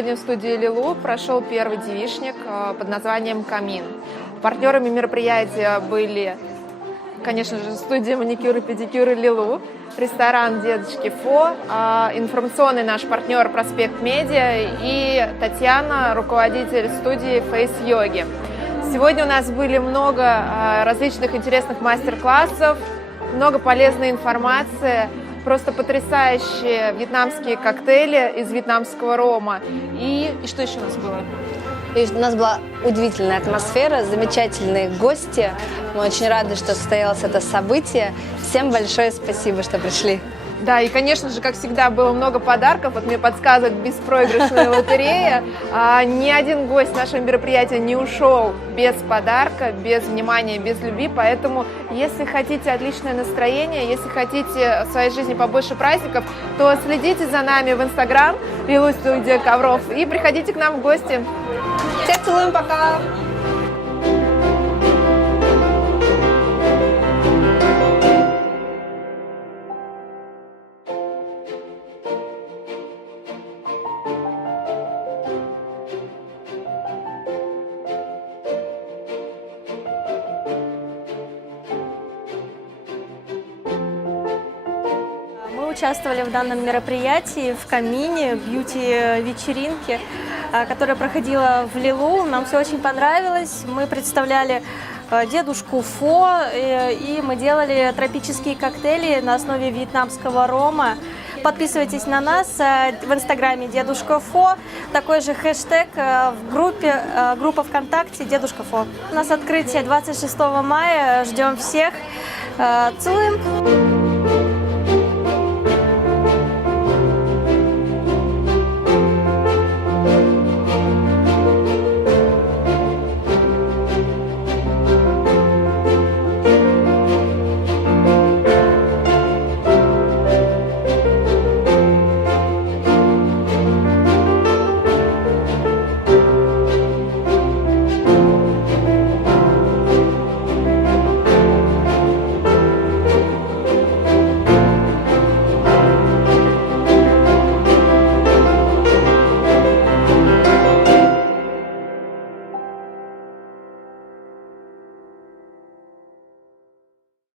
сегодня в студии Лилу прошел первый девичник под названием «Камин». Партнерами мероприятия были, конечно же, студия маникюра и педикюра Лилу, ресторан «Дедушки Фо», информационный наш партнер «Проспект Медиа» и Татьяна, руководитель студии «Фейс Йоги». Сегодня у нас были много различных интересных мастер-классов, много полезной информации, просто потрясающие вьетнамские коктейли из вьетнамского рома. И что еще у нас было? У нас была удивительная атмосфера, замечательные гости. Мы очень рады, что состоялось это событие. Всем большое спасибо, что пришли. Да, и, конечно же, как всегда, было много подарков. Вот мне подсказывает беспроигрышная лотерея. Ни один гость нашего мероприятия не ушел без подарка, без внимания, без любви. Поэтому, если хотите отличное настроение, если хотите в своей жизни побольше праздников, то следите за нами в Инстаграм Лилу Студия Ковров и приходите к нам в гости. Всех целуем, пока! Мы участвовали в данном мероприятии в камине, бьюти-вечеринке, которая проходила в Лилу. Нам все очень понравилось. Мы представляли дедушку Фо, и мы делали тропические коктейли на основе вьетнамского рома. Подписывайтесь на нас в инстаграме «Дедушка Фо», такой же хэштег в группа ВКонтакте «Дедушка Фо». У нас открытие 26 мая, ждем всех. Целуем!